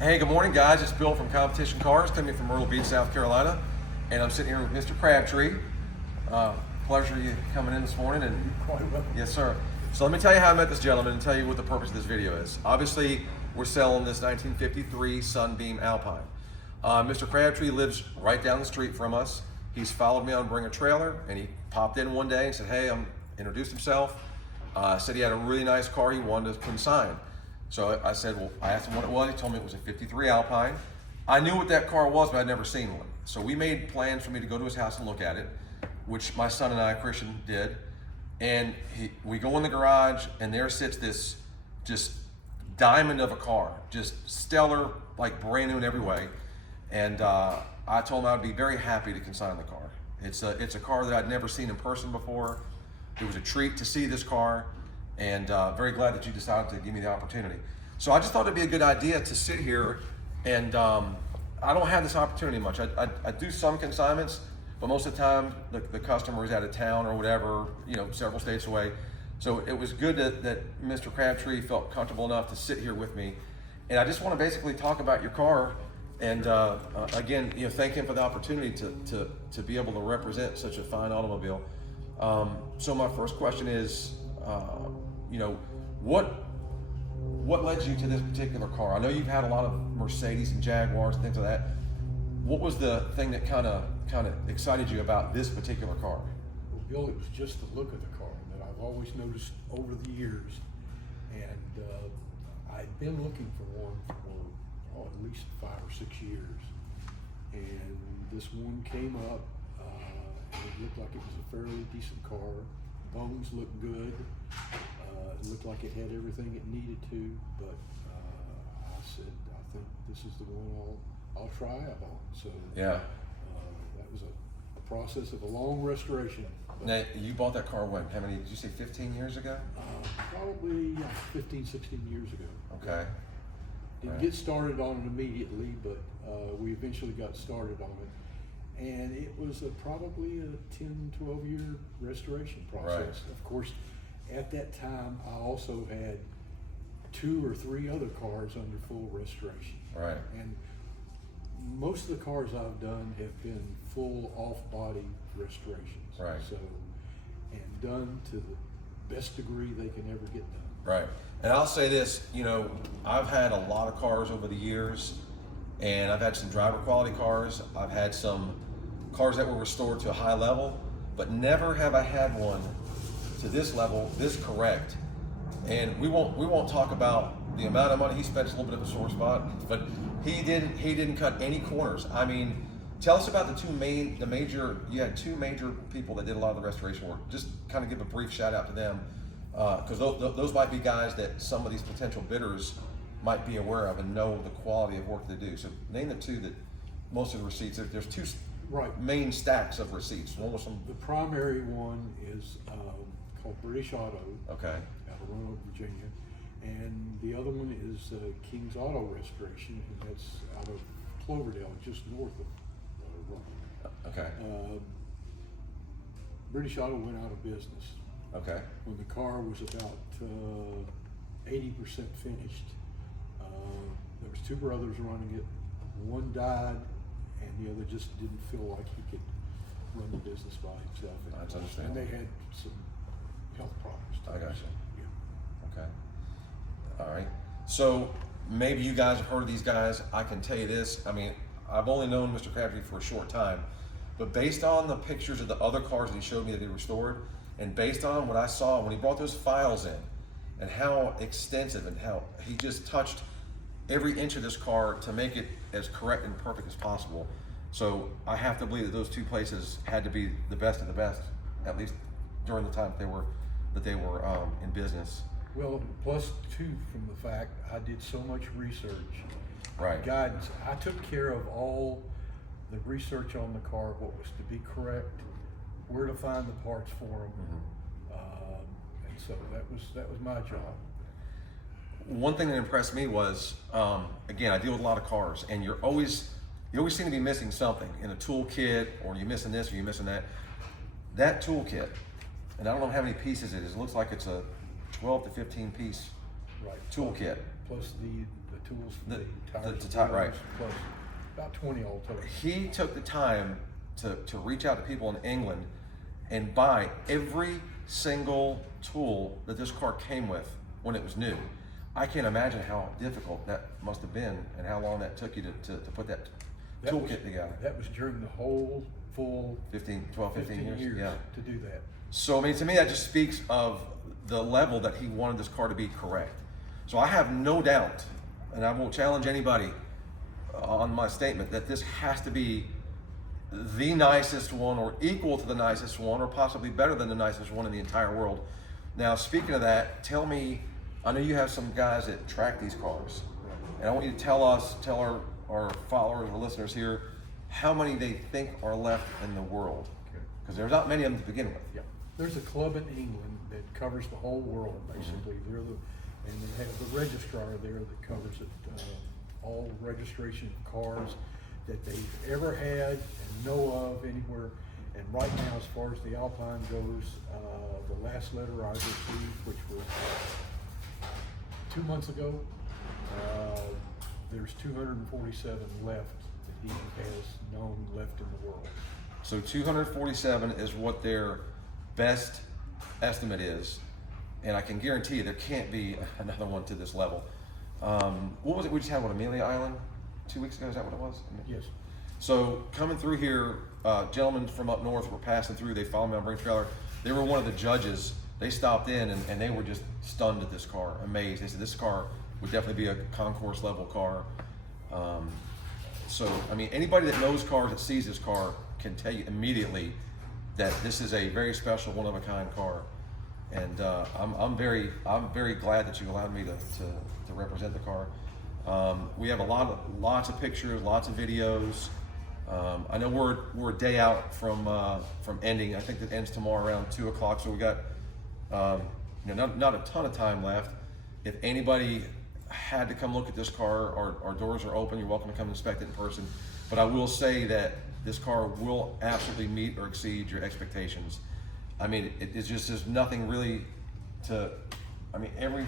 Hey, good morning, guys. It's Bill from Competition Cars, coming from Myrtle Beach, South Carolina, and I'm sitting here with Mr. Crabtree. Pleasure you coming in this morning. And Quite well. yes, sir. So let me tell you how I met this gentleman and tell you what the purpose of this video is. Obviously, we're selling this 1953 Sunbeam Alpine. Mr. Crabtree lives right down the street from us. He's followed me on Bring a Trailer, and he popped in one day and said, "Hey, introduced himself. Said he had a really nice car he wanted to consign." So I said, well, I asked him what it was. He told me it was a 53 Alpine. I knew what that car was, but I'd never seen one. So we made plans for me to go to his house and look at it, which my son and I, Christian, did. And we go in the garage, and there sits this just diamond of a car, just stellar, like brand new in every way. And I told him I would be very happy to consign the car. It's a car that I'd never seen in person before. It was a treat to see this car, and very glad that you decided to give me the opportunity. So I just thought it'd be a good idea to sit here, and I don't have this opportunity much. I do some consignments, but most of the time the customer is out of town or whatever, several states away. So it was good that Mr. Crabtree felt comfortable enough to sit here with me. And I just want to basically talk about your car, and again, thank him for the opportunity to be able to represent such a fine automobile. So my first question is, what led you to this particular car? I know you've had a lot of Mercedes and Jaguars and things like that. What was the thing that kind of excited you about this particular car? Well, Bill, it was just the look of the car that I've always noticed over the years, and I'd been looking for one for at least 5 or 6 years, and this one came up. And it looked like it was a fairly decent car. Bones looked good. It looked like it had everything it needed to, but I said, I think this is the one I'll try out on. So Yeah. That was a process of a long restoration. Now, you bought that car when? How many, did you say 15 years ago? Probably 15, 16 years ago. Okay. Didn't get started on it immediately, but we eventually got started on it. And it was probably a 10, 12-year restoration process. Right. Of course, at that time, I also had 2 or 3 other cars under full restoration. Right. And most of the cars I've done have been full off-body restorations. Right. So, and done to the best degree they can ever get done. Right. And I'll say this, I've had a lot of cars over the years, and I've had some driver quality cars. I've had some cars that were restored to a high level, but never have I had one to this level, this correct. And we won't talk about the amount of money he spent. It's a little bit of a sore spot, but he didn't cut any corners. I mean, tell us about you had 2 major people that did a lot of the restoration work. Just kind of give a brief shout out to them, because those might be guys that some of these potential bidders might be aware of and know the quality of work they do. So name the 2 that most of the receipts, there's 2 main stacks of receipts. One was from The primary one is called British Auto. Okay. Out of Roanoke, Virginia. And the other one is King's Auto Restoration, and that's out of Cloverdale, just north of Roanoke. Okay. British Auto went out of business Okay. when the car was about 80% finished. There was 2 brothers running it. One died, and the other just didn't feel like he could run the business by himself anymore. That's understandable. And they had some health problems too. I got you. Yeah. Okay. All right. So maybe you guys have heard of these guys. I can tell you this. I mean, I've only known Mr. Crabtree for a short time, but based on the pictures of the other cars that he showed me that he restored, and based on what I saw when he brought those files in, and how extensive and how he just touched every inch of this car to make it as correct and perfect as possible. So I have to believe that those 2 places had to be the best of the best, at least during the time that they were in business. Well, plus 2 from the fact I did so much research. Right. Guidance. I took care of all the research on the car, what was to be correct, where to find the parts for them. And so that was my job. One thing that impressed me was, again, I deal with a lot of cars, and you always seem to be missing something in a toolkit, or you're missing this or you're missing that. That toolkit, and I don't know how many pieces it is. It looks like it's a 12 to 15 piece Right. toolkit. Plus the tools for The- me, the tires, right. plus about 20 all total. He took the time to reach out to people in England and buy every single tool that this car came with when it was new. I can't imagine how difficult that must have been and how long that took you to put that toolkit together. That was during the whole full 15 years, yeah. to do that. So I mean, to me, that just speaks of the level that he wanted this car to be correct. So I have no doubt, and I won't challenge anybody on my statement, that this has to be the nicest one, or equal to the nicest one, or possibly better than the nicest one in the entire world. Now, speaking of that, tell me, I know you have some guys that track these cars, and I want you to tell our followers or listeners here how many they think are left in the world, because there's not many of them to begin with. Yeah. There's a club in England that covers the whole world, basically. They're and they have the registrar there that covers it, all registration of cars that they've ever had and know of anywhere. And right now, as far as the Alpine goes, the last letter I received, which was 2 months ago, there's 247 left that he has known left in the world. So 247 is what their best estimate is, and I can guarantee you there can't be another one to this level. What was it we just had on Amelia Island 2 weeks ago? Is that what it was? Yes. So coming through here, gentlemen from up north were passing through. They followed me on Bring Trailer. They were one of the judges. They stopped in and they were just stunned at this car, amazed. They said this car would definitely be a concourse level car. So I mean, anybody that knows cars, that sees this car, can tell you immediately that this is a very special, one of a kind car. And I'm very glad that you allowed me to represent the car. We have lots of pictures, lots of videos. I know we're a day out from ending. I think it ends tomorrow around 2 o'clock. So we got not a ton of time left. If anybody had to come look at this car, our doors are open. You're welcome to come inspect it in person. But I will say that this car will absolutely meet or exceed your expectations. I mean, it's just, there's nothing really to, I mean, every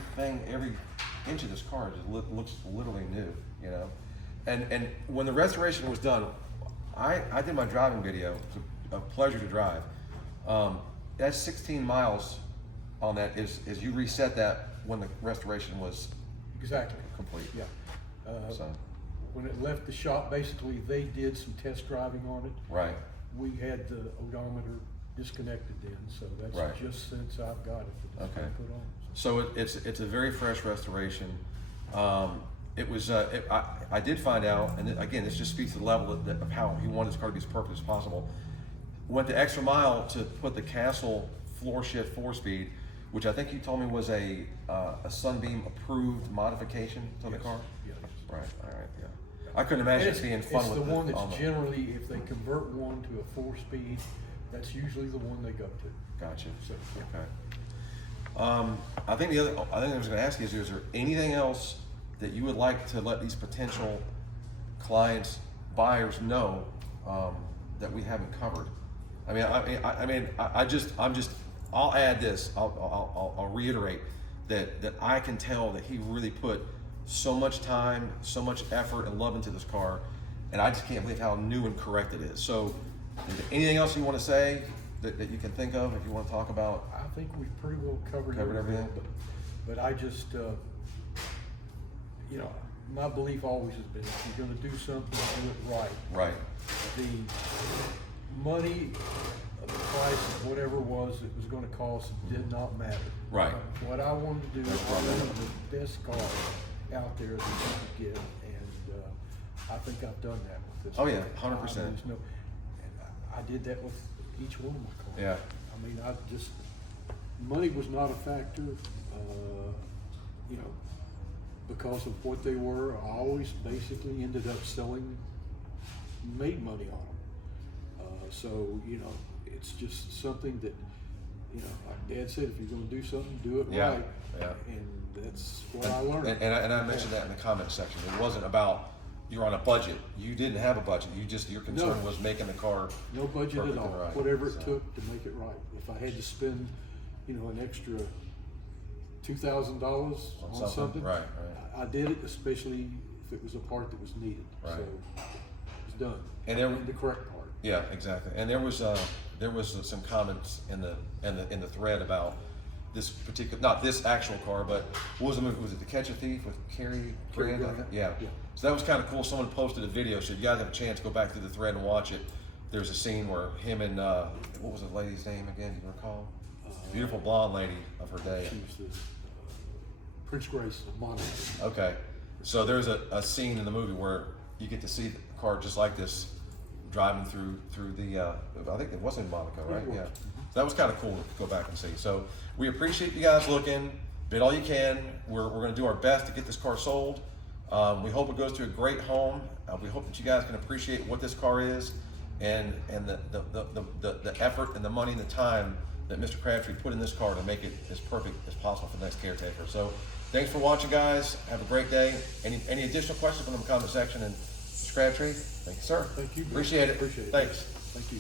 inch of this car just looks literally new, you know? And when the restoration was done, I did my driving video. It was a pleasure to drive. That's 16 miles on that is you reset that when the restoration was Exactly. complete. Yeah. So, When it left the shop, basically they did some test driving on it. right. We had the odometer disconnected then, so that's Right. just since I've got it that it's Okay. been put on. So it's a very fresh restoration. It was I did find out, and again, this just speaks to the level of how he wanted his car to be as perfect as possible. Went the extra mile to put the Castle floor shift 4-speed, which I think you told me was a Sunbeam approved modification to the Yes. car. Yeah. Right. All right. Yeah. I couldn't imagine it being fun It's with the one that's on the- generally, if they convert one to a 4-speed, that's usually the one they go to. Gotcha. So, yeah. Okay. I think I was going to ask you is there anything else that you would like to let these potential clients, buyers know that we haven't covered? I'll add this. I'll reiterate that I can tell that he really put so much time, so much effort and love into this car, and I just can't believe how new and correct it is. So, is there anything else you want to say that you can think of if you want to talk about? I think we've pretty well covered Everything? But I just, my belief always has been, if you're gonna do something, do it right. Right. The money, the price of whatever it was gonna cost did not matter. Right. What I wanted to do That's is right. find the best car out there that you could get, and I think I've done that with this. Oh, yeah, car. 100%. And I did that with each one of my cars. Yeah. I mean, money was not a factor, because of what they were. I always basically ended up made money on them. So, it's just something that, like Dad said, if you're gonna do something, do it Yeah, right. yeah. And that's what I learned. And I mentioned that in the comment section. It wasn't about you're on a budget. You didn't have a budget. Your concern No. was making the car No budget perfect at and all, right. whatever it So, took to make it right. If I had to spend, an extra $2,000 on something. Right. I did it, especially if it was a part that was needed. Right. So it's done. And I there- need the correct part. Yeah, exactly. And there was some comments in the thread about this particular, not this actual car, but what was the movie? Was it To Catch a Thief with Cary Grant? I think? Yeah. So that was kind of cool. Someone posted a video. So if you guys have a chance, go back through the thread and watch it. There's a scene where him and what was the lady's name again? Do you recall? Beautiful blonde lady of her day. She was the Prince Grace of Monaco. Okay, so there's a scene in the movie where you get to see a car just like this driving through the I think it was in Monaco, right? It was. Yeah. So that was kind of cool to go back and see. So we appreciate you guys looking. Bid all you can. We're going to do our best to get this car sold. We hope it goes to a great home. We hope that you guys can appreciate what this car is and the effort and the money and the time that Mr. Crabtree put in this car to make it as perfect as possible for the next caretaker. So thanks for watching, guys. Have a great day. Any additional questions, put them in the comment section. And Mr. Crabtree, thank you, sir. Thank you. Appreciate it. Appreciate it. Thanks. Thank you.